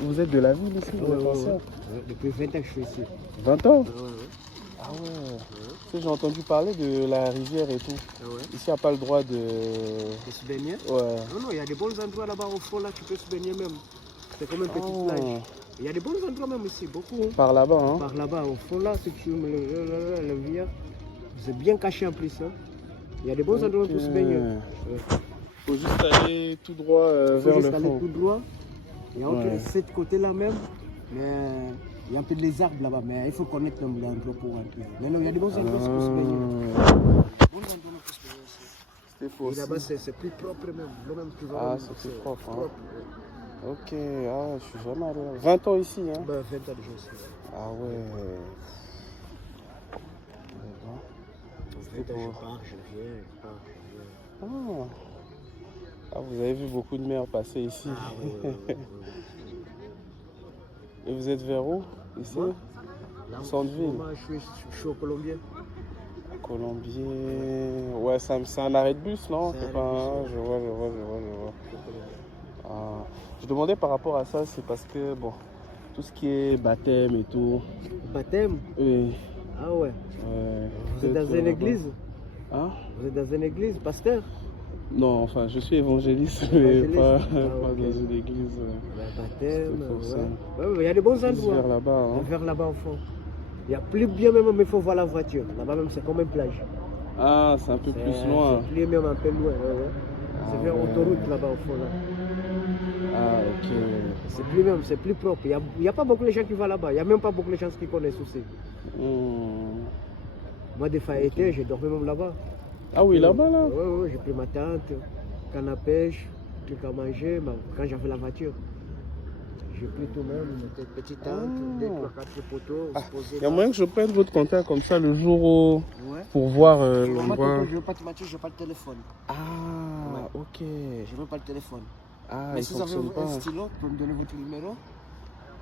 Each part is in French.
Vous êtes de la ville ici, vous êtes ancien? Depuis 20 ans que je suis ici. 20 ans? Ah ouais. Ah ouais. Tu sais, j'ai entendu parler de la rivière et tout. Ah ouais. Ici, il n'y a pas le droit de... De se baigner? Ouais. Non, il y a des bons endroits là-bas au fond, là, tu peux se baigner même. C'est comme une petite plage. Il y a des bons endroits même ici, beaucoup. Hein. Par là-bas, hein? Par là-bas, au fond, là, si tu me le rivière, c'est bien caché en plus. Hein. Il y a des bons endroits pour se baigner. Il faut juste aller tout droit vers le fond. Tout droit. Et entre cette côté-là même, mais il y a un peu des arbres là-bas, mais il faut connaître l'endroit pour un peu. Mais non, il y a des bons endroits pour se baigner. Bons endroits pour se baigner aussi. C'était faux. Et là-bas, c'est plus propre même. Là-même, tu vas Ah, c'est plus propre. Hein. Ok, ah, je suis jamais allé là. 20 ans ici, hein? Ben, 20 ans déjà ici. Ah ouais. 20 ans, je pars, je viens. Ah, vous avez vu beaucoup de mer passer ici. Ah ouais. Et vous êtes vers où? Ici? Centre-ville. Moi, je suis au Colombier. Colombier. Ouais, c'est un arrêt de bus, non? C'est un pas un... Je vois. Ah. Je demandais par rapport à ça, c'est parce que, bon, tout ce qui est baptême et tout. Baptême? Oui. Ah ouais. Vous êtes dans une église? Hein? Vous êtes dans une église, pasteur? Non, enfin, je suis évangéliste, mais pas dans une église. Baptême, ouais. Il y a des bons endroits. Vers là-bas, hein? Vers là-bas au fond. Il y a plus bien même, mais il faut voir la voiture. Là-bas même, c'est comme une plage. Ah, c'est un peu plus loin. C'est plus même un peu loin, c'est vers l'autoroute là-bas au fond. Là. Ah, ok. C'est plus propre. Il n'y a pas beaucoup de gens qui vont là-bas. Il n'y a même pas beaucoup de gens qui connaissent aussi. Moi, des fois, été, j'ai dormi même là-bas. Ah oui, là-bas, là? Oui, j'ai pris ma tente, canne à pêche, truc à manger, quand j'avais la voiture. J'ai pris tout même, une petite tente, 2, 3, 4 poteaux. Il y a moyen que je prenne votre contact comme ça le jour où... pour voir l'endroit. Je ne veux pas te mentir, je n'ai pas le téléphone. Ah, ok. Je n'ai même pas le téléphone. Ah, mais si vous avez un stylo, vous pouvez me donner votre numéro.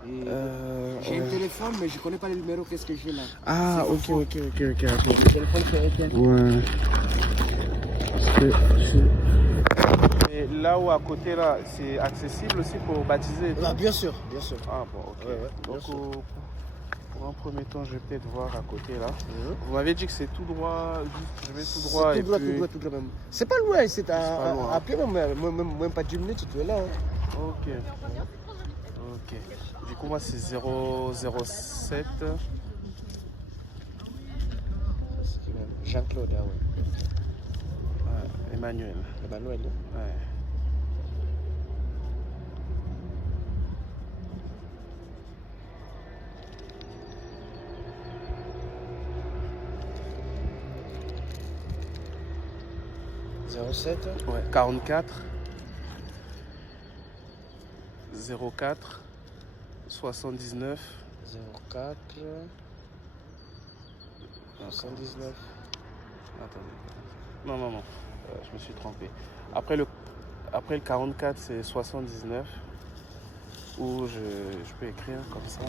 J'ai un téléphone, mais je ne connais pas le numéro, qu'est-ce que j'ai là. Ah, ok. Le téléphone c'est Airtel. Ouais. Et là où à côté, là, c'est accessible aussi pour baptiser? Ah, bien sûr. Ah, bon, ok. Donc, pour un premier temps, je vais peut-être voir à côté, là. Vous m'avez dit que c'est tout droit, je vais tout droit. Tout droit même. C'est pas loin, c'est à pied, même pas 10 minutes, tu es là. Hein. Ok. Du coup, moi, c'est 007. Jean-Claude, ah ouais. Emmanuel. Emmanuel. Ouais. Ouais, 44 04 79 04 79. Attendez. Non. Je me suis trompé. Après le 44, c'est 79. Ou je peux écrire comme ça.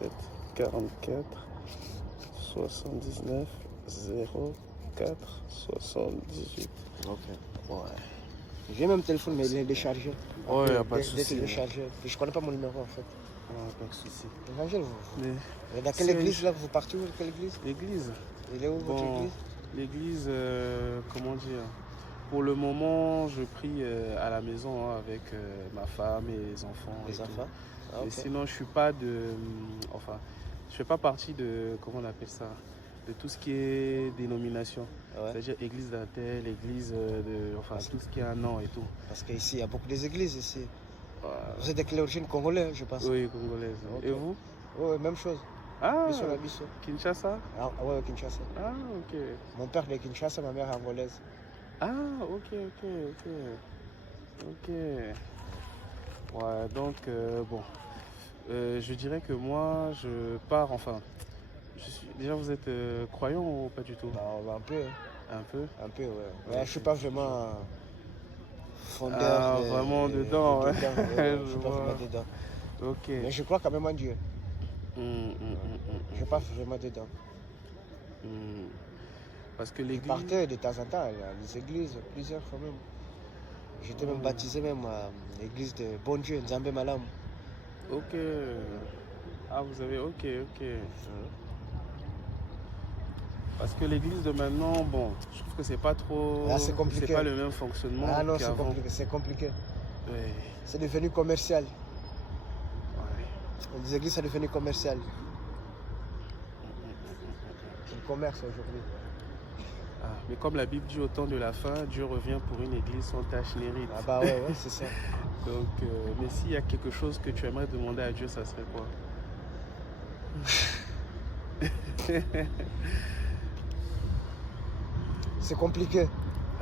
7 44 79 04 78. Ok. Ouais. J'ai même le téléphone, mais il est déchargé. Ouais, il n'y a pas de souci. Déchargé. Je connais pas mon numéro en fait. Pas de souci. Évangile, vous. Dans quelle église là? Vous partez où? Quelle église? L'église. Il est où votre église? L'église, comment dire? Pour le moment, je prie à la maison avec ma femme et les enfants. Les enfants? Ah, okay. Et sinon, je suis pas de... Enfin, je fais pas partie de... Comment on appelle ça? De tout ce qui est dénomination. Ouais. C'est-à-dire église d'un tel, église de... Enfin, tout ce qui est un nom et tout. Parce qu'ici, il y a beaucoup d'églises ici. Vous êtes de quelle origine? Congolais, je pense. Oui, congolaise. Okay. Et vous? Oui, même chose. Ah, Bissau. Kinshasa? Ah ouais, Kinshasa. Ah, ok. Mon père est de Kinshasa, ma mère est angolaise. Ah, ok. Ouais, donc, bon. Je dirais que moi, je pars, enfin... Déjà, vous êtes croyant ou pas du tout? Un peu. Un peu? Un peu, ouais. Mais je suis pas vraiment fondeur. Ah, vraiment dedans, ouais. Je suis pas vraiment dedans. Ok. Mais je crois quand même en Dieu. Je suis pas vraiment dedans. Parce que l'église... Je partais de temps en temps à les églises, plusieurs fois même. J'étais même baptisé même à l'église de Bon Dieu, Nzambe Malam. Ok. Ah, vous avez... Ok. Parce que l'église de maintenant, bon, je trouve que c'est pas trop... Ah, c'est compliqué. C'est pas le même fonctionnement Ah non, qu'avant. c'est compliqué. Ouais. C'est devenu commercial. Ouais. Les églises sont devenues commerciales. C'est le commerce aujourd'hui. Ah, mais comme la Bible dit au temps de la fin, Dieu revient pour une église sans tache ni ride. Ah bah ouais, c'est ça. Donc, mais s'il y a quelque chose que tu aimerais demander à Dieu, ça serait quoi? C'est compliqué.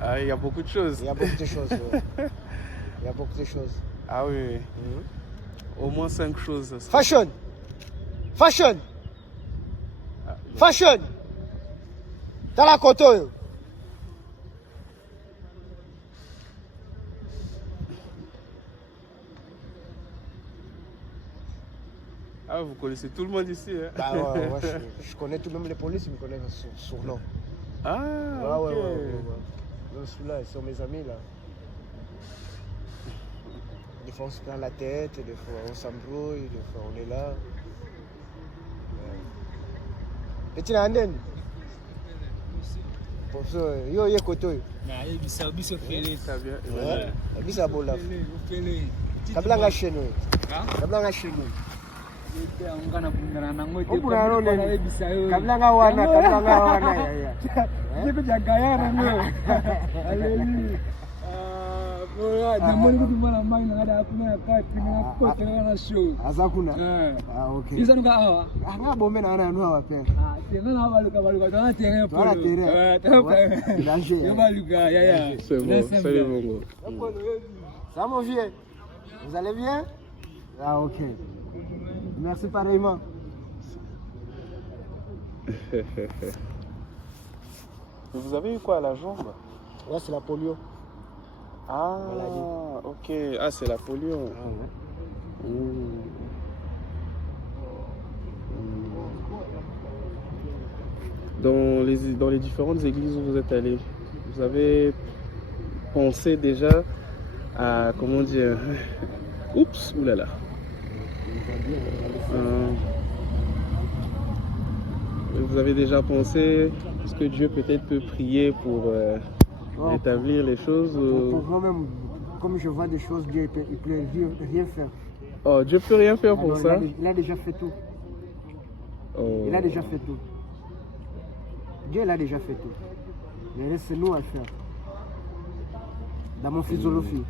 Ah, il y a beaucoup de choses. Il y a beaucoup de choses. Ouais. Il y a beaucoup de choses. Ah oui. Au moins 5 choses. Ça serait... Fashion. Fashion. Ah, Fashion. Dans la koto. Ah, vous connaissez tout le monde ici, hein? Bah ouais, je connais tout, même les polices, ils me connaissent sur nom. Ah, Ouais, ok. ouais. Même celui-là, ils sont mes amis là. Des fois on se prend la tête, des fois on s'embrouille, des fois on est là. Petit Anden. Pour ça, yo koto. Ça vient. Ouais. Bisa bola. Kablanga cheno. Kablanga cheno. Kablanga wana ya. Itu jagayana nih. Aleli. Namoni kuti mwana mai ngada akuna kati ngana ngana show. Azakuna. Okay. Isa nuka awa. Nga bombe na ana nuwa wape. Tengana baluka tana tenga polo. Danger. Yo baluka ya. C'est bon, salut Bongo. Ça mon vieux. Vous allez bien? Ah ok. Merci pareillement. Vous avez eu quoi à la jambe? Ouais, c'est la polio. Ah, ok. Ah, c'est la polio. Dans les différentes églises où vous êtes allés, vous avez pensé déjà à, comment dire, oups, oulala. Vous avez déjà pensé, est-ce que Dieu peut-être peut prier pour établir les choses Pour moi-même, comme je vois des choses, Dieu il peut rien faire. Oh, Dieu peut rien faire pour ça? Il a déjà fait tout. Oh. Il a déjà fait tout. Dieu il a déjà fait tout. Mais reste nous à faire. Dans mon philosophie,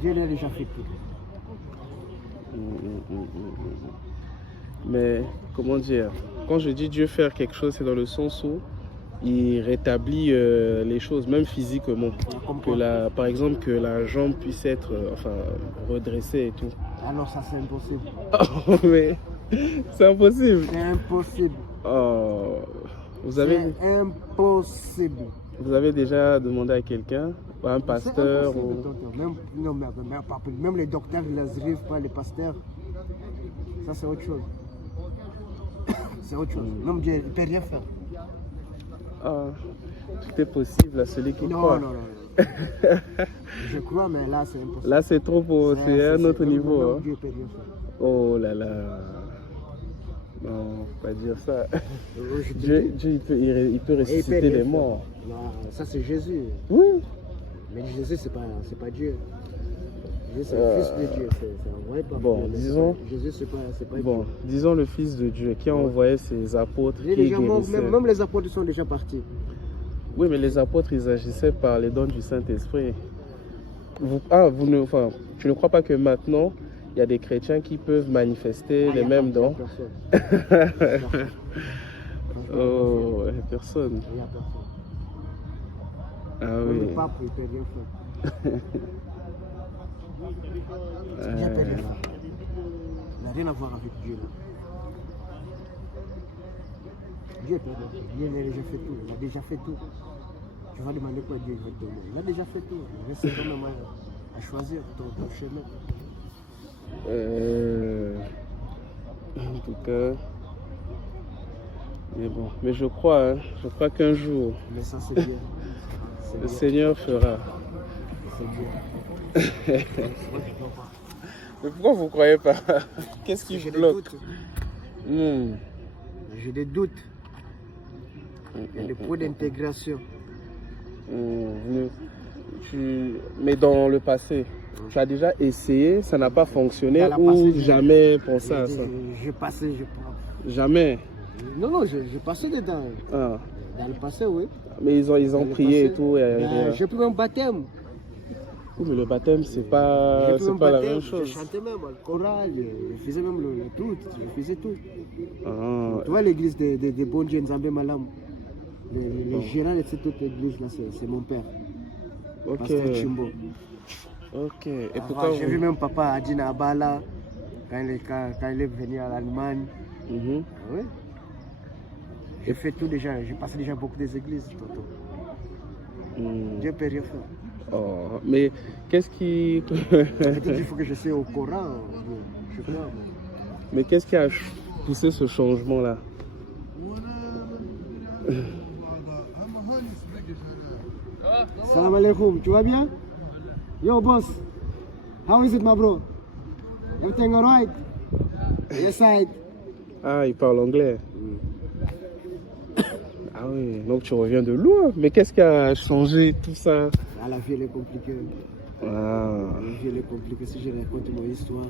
Dieu il a déjà fait tout. Mais comment dire, quand je dis Dieu faire quelque chose, c'est dans le sens où il rétablit les choses, même physiquement. Par exemple, que la jambe puisse être redressée et tout. Alors ça c'est impossible. Oh, mais c'est impossible. C'est impossible. Oh, c'est impossible. Vous avez déjà demandé à quelqu'un, à un pasteur ou... Même les docteurs ne les arrivent pas, les pasteurs. Ça c'est autre chose. C'est autre chose. Même Dieu ne peut rien faire. Ah, tout est possible à celui qui croit. Non. Je crois, mais là c'est impossible. Là c'est trop beau, c'est un autre niveau. Hein. Dieu peut rien faire. Oh là là. Non, faut pas dire ça. Dieu il peut ressusciter les morts. Non, ça c'est Jésus. Oui. Mais Jésus c'est pas Dieu. Jésus c'est le fils de Dieu. C'est un vrai papa. Bon, disons. Jésus c'est pas bon, Dieu. disons le fils de Dieu qui a envoyé ses apôtres. Même les apôtres sont déjà partis. Oui, mais les apôtres ils agissaient par les dons du Saint-Esprit. Tu ne crois pas que maintenant il y a des chrétiens qui peuvent manifester les mêmes dons? Oh, personne. Il n'y a personne. Ah oui. Le pape, il ne peut rien faire. Dieu peut rien faire. Il n'a rien à voir avec Dieu. Dieu peut rien faire. Dieu a déjà fait tout. Il a déjà fait tout. Tu vas demander quoi Dieu va te donner. Il a déjà fait tout. Il reste quand même à choisir ton chemin. En tout cas, mais bon, mais je crois qu'un jour, mais ça c'est bien. le Seigneur fera. C'est bien. C'est moi qui crois pas. Mais pourquoi vous ne croyez pas? Qu'est-ce qui J'ai des bloque? doutes. Hmm. J'ai des doutes. Il y a des points d'intégration. Mais dans le passé, tu as déjà essayé, ça n'a pas fonctionné Dans la ou passé, jamais pensé à ça? J'ai passé, je pense. Jamais. Non, j'ai passé dedans. Ah. Dans le passé, oui. Mais ils ont Dans le prié et passé, tout. j'ai pris un baptême. Oui, mais le baptême, c'est pas, J'ai pris un c'est pas la baptême, même je chose. chantais même le choral, je faisais même le tout, je faisais tout. Ah. Tu vois l'église des bons dieux Nzambe Malam, le gérant de cette autre église là, c'est mon père, Ok. Pasteur Chimbo. Ok. Et Ah, pourquoi j'ai vu même papa Adina Abala quand il est venu à l'Allemagne. Mhm. Ah ouais. J'ai fait tout déjà, j'ai passé déjà beaucoup des églises, tonton. Dieu peut rien faire. Oh, mais qu'est-ce qui... Peut-être il faut que je sois au Coran, je crois. mais qu'est-ce qui a poussé ce changement-là? Salam alaikum, tu vas bien? Yo boss, how is it my bro? Everything alright? Yes side. Ah, il parle anglais. Ah oui, donc tu reviens de loin. Mais qu'est-ce qui a changé tout ça? Ah, la vie elle est compliquée. Ah. La vie elle est compliquée. Si je raconte mon histoire,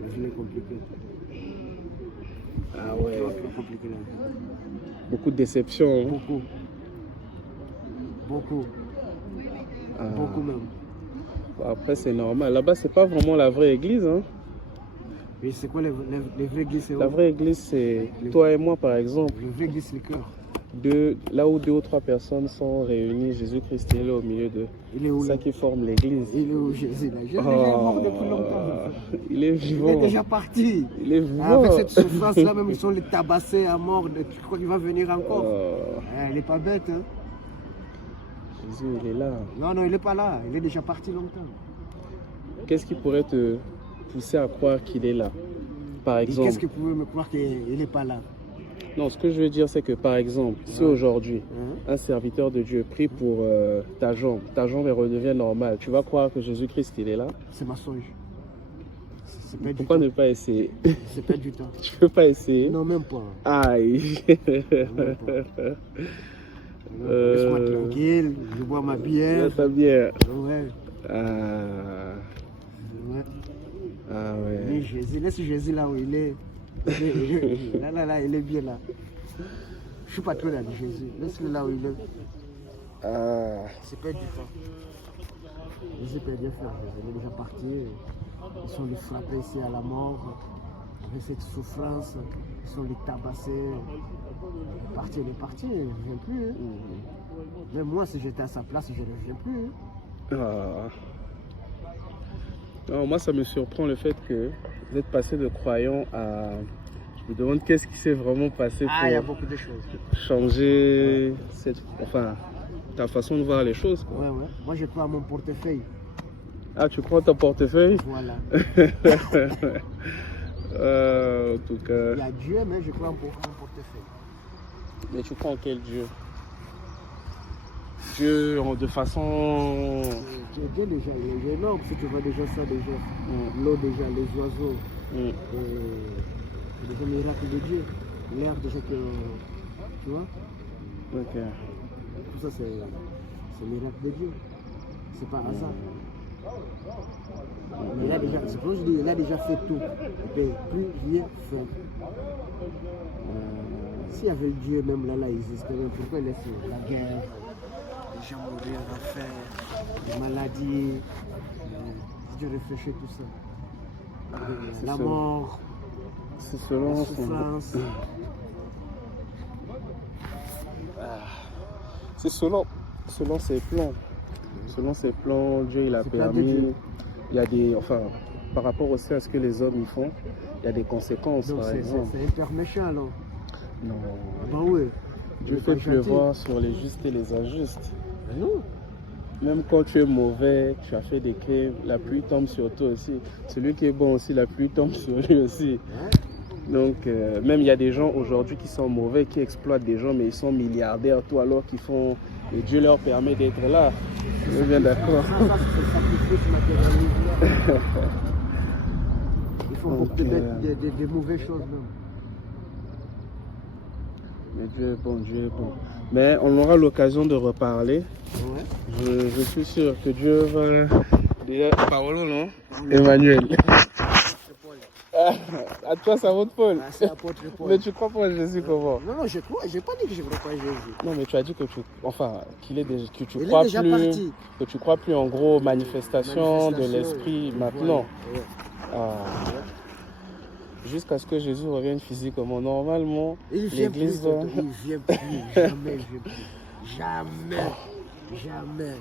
la vie elle est compliquée. Ah ouais. C'est compliqué la vie. Beaucoup de déceptions. Hein? Beaucoup. Beaucoup. Ah. Beaucoup même. Après, c'est normal. Là-bas, c'est pas vraiment la vraie église. Hein? Mais c'est quoi les vraies églises? La vraie église, c'est toi et moi, par exemple. Les vraies églises, c'est le cœur. Là où 2 ou 3 personnes sont réunies, Jésus-Christ est là au milieu d'eux. Il est où C'est là? ça qui forme l'église. Il est où Jésus là? Jésus est mort depuis longtemps. Il est Il vivant. est déjà parti. Il est vivant. Avec cette souffrance-là, même ils sont les tabassés à mort. Tu crois qu'il va venir encore? Il n'est pas bête. Hein? Jésus, il est là. Non, non, il n'est pas là. Il est déjà parti longtemps. Qu'est-ce qui pourrait te pousser à croire qu'il est là? Par exemple. Qu'est-ce qui pouvait me croire qu'il n'est pas là? Non, ce que je veux dire, c'est que par exemple, si aujourd'hui, un serviteur de Dieu prie pour ta jambe redevient normale, tu vas croire que Jésus-Christ, il est là? C'est mensonge. Pourquoi ne pas essayer? C'est pas du temps. Tu peux pas essayer? Non, même pas. Aïe. Même pas. Laisse-moi tranquille, je bois ma bière. Ta bière. Ouais. Ah. Ouais. Ah ouais. Oui, Jésus, laisse Jésus là où il est. Là, il est bien là. Je suis pas trop là de Jésus. Laisse-le là où il est. Ah. C'est pas du temps. Jésus peut rien faire. Il est déjà parti. Ils sont les frappés ici à la mort. Avec cette souffrance. Ils sont les tabassés. Il est parti, il ne revient plus. Hein. Même moi, si j'étais à sa place, je ne reviens plus. Hein. Ah. Non, moi, ça me surprend le fait que vous êtes passé de croyant à... Je me demande qu'est-ce qui s'est vraiment passé Ah, il y a beaucoup de choses. changer ta façon de voir les choses. Quoi. Ouais. Moi, je crois à mon portefeuille. Ah, tu crois ton portefeuille? Voilà. En tout cas... Il y a Dieu, mais je crois en mon portefeuille. Mais tu crois en quel Dieu? Dieu de façon... Dieu déjà, il est énorme. Si tu vois déjà ça, déjà. L'eau déjà, les oiseaux. C'est déjà un miracle de Dieu. L'air déjà que... Tu vois? Ok. Tout ça, c'est un miracle de Dieu. C'est pas hasard. Mais il a déjà, c'est pour ça que je dis, il a déjà fait tout. Il ne peut plus rien faire. S'il y avait le Dieu même là, il existerait. Pourquoi il laisse la guerre, les gens mourir, la faim, les maladies? Si tu réfléchis tout ça. La mort, C'est la selon souffrance. C'est selon ses plans. Selon ses plans, Dieu il a permis. Il y a des, enfin, par rapport aussi à ce que les hommes y font, il y a des conséquences. Donc par exemple. c'est hyper méchant alors. Non. Bah oui. Dieu fait pleuvoir sur les justes et les injustes. Mais non. Même quand tu es mauvais, tu as fait des crimes, la pluie tombe sur toi aussi. Celui qui est bon aussi, la pluie tombe sur lui aussi. Ouais. Donc, même il y a des gens aujourd'hui qui sont mauvais, qui exploitent des gens, mais ils sont milliardaires, tout alors qu'ils font Et Dieu leur permet d'être là. On est bien d'accord. Ça, c'est le sacrifice matérialiste. Ils font beaucoup de mauvaises choses même. Mais Dieu est bon, Dieu est bon. Mais on aura l'occasion de reparler. Ouais. Je suis sûr que Dieu va... Déjà, Paolo, non? Emmanuel. À toi, ça vaut de Paul. Ah, c'est l'apôtre Paul. Mais tu crois pas en Jésus comment? Non, je crois. J'ai pas dit que je ne crois pas en Jésus. Non, mais tu as dit que tu... Enfin, qu'il est déjà... que tu Il crois est déjà plus... parti. Que tu crois plus en gros manifestation de l'esprit maintenant. Ouais. Ah. Jusqu'à ce que Jésus revienne physiquement. Normalement, Il vient l'église plus, va... il vient plus. Jamais, il vient plus. Jamais. Jamais.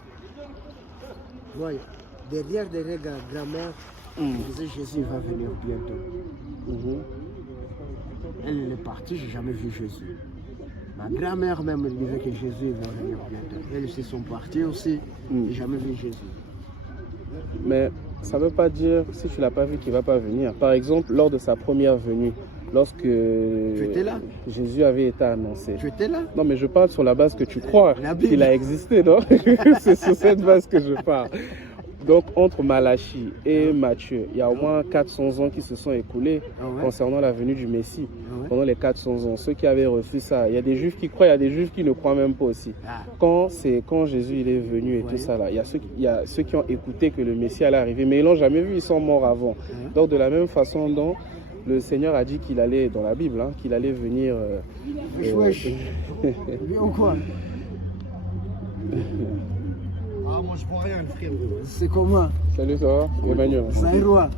Ouais. Derrière grand-mère, je disais Jésus va venir bientôt. Elle est partie, j'ai jamais vu Jésus. Ma grand-mère même elle disait que Jésus va venir bientôt. Elles se sont parties aussi, j'ai jamais vu Jésus. Mais ça ne veut pas dire, si tu ne l'as pas vu, qu'il ne va pas venir. Par exemple, lors de sa première venue, lorsque là? Jésus avait été annoncé. Tu étais là? Non, mais je parle sur la base que tu crois La Bible. qu'il a existé, non? C'est sur cette base que je parle. Donc, entre Malachie et Matthieu, il y a au moins 400 ans qui se sont écoulés concernant la venue du Messie. Pendant les 400 ans, ceux qui avaient reçu ça, il y a des juifs qui croient, il y a des juifs qui ne croient même pas aussi. Quand Jésus il est venu et tout ça, là, il y a ceux qui ont écouté que le Messie allait arriver, mais ils ne l'ont jamais vu, ils sont morts avant. Donc, de la même façon dont le Seigneur a dit qu'il allait, dans la Bible, hein, qu'il allait venir... Bien ou quoi? Ah, moi je vois rien, frère. C'est comment? Salut, ça va? Emmanuel. Ça est roi.